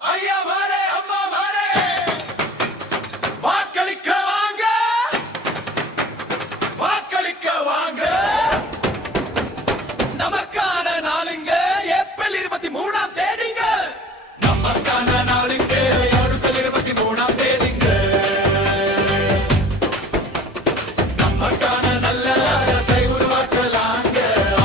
ஐயா மாரே அம்மா மாரே வாக்களிக்க வாங்க வாக்களிக்க வாங்க நமக்கான நாளுங்க ஏப்ரல் 23ஆம் தேதிங்க நமக்கான நாளுங்க ஏப்ரல் 23ஆம் தேதிங்க நமக்கான நல்ல அரசை உருவாக்கலாங்க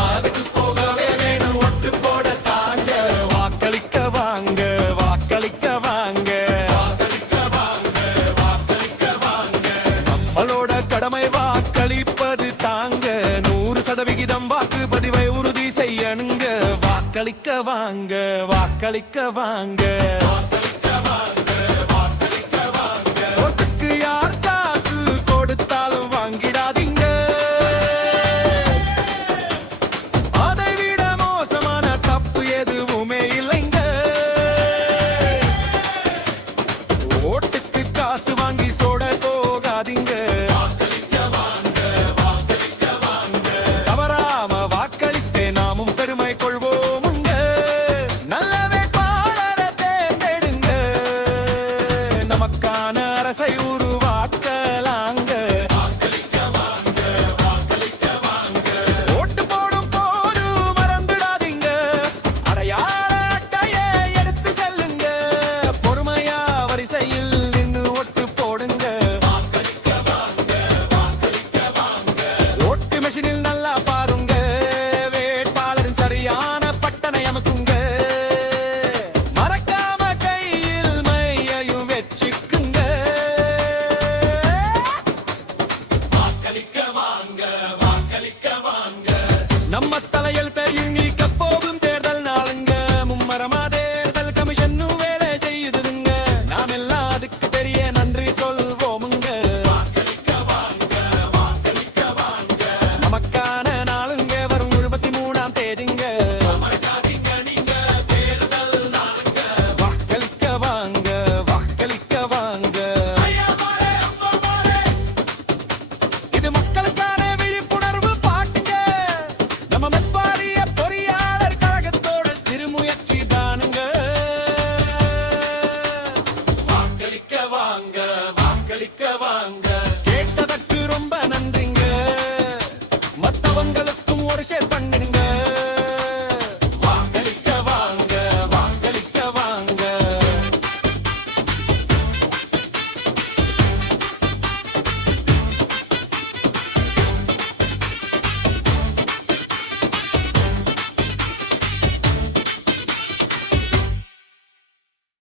அதுக்கு போகவே வேணும் ஒட்டு போட தாங்க வாக்களிக்க வாங்க வாக்களிக்க வாங்க வாக்களிக்க வாங்க வாக்களிக்க வாங்க நம்மளோட கடமை வாக்களிப்பது தாங்க 100% வாக்குப்பதிவை உறுதி செய்யணுங்க வாக்களிக்க வாங்க வாக்களிக்க வாங்க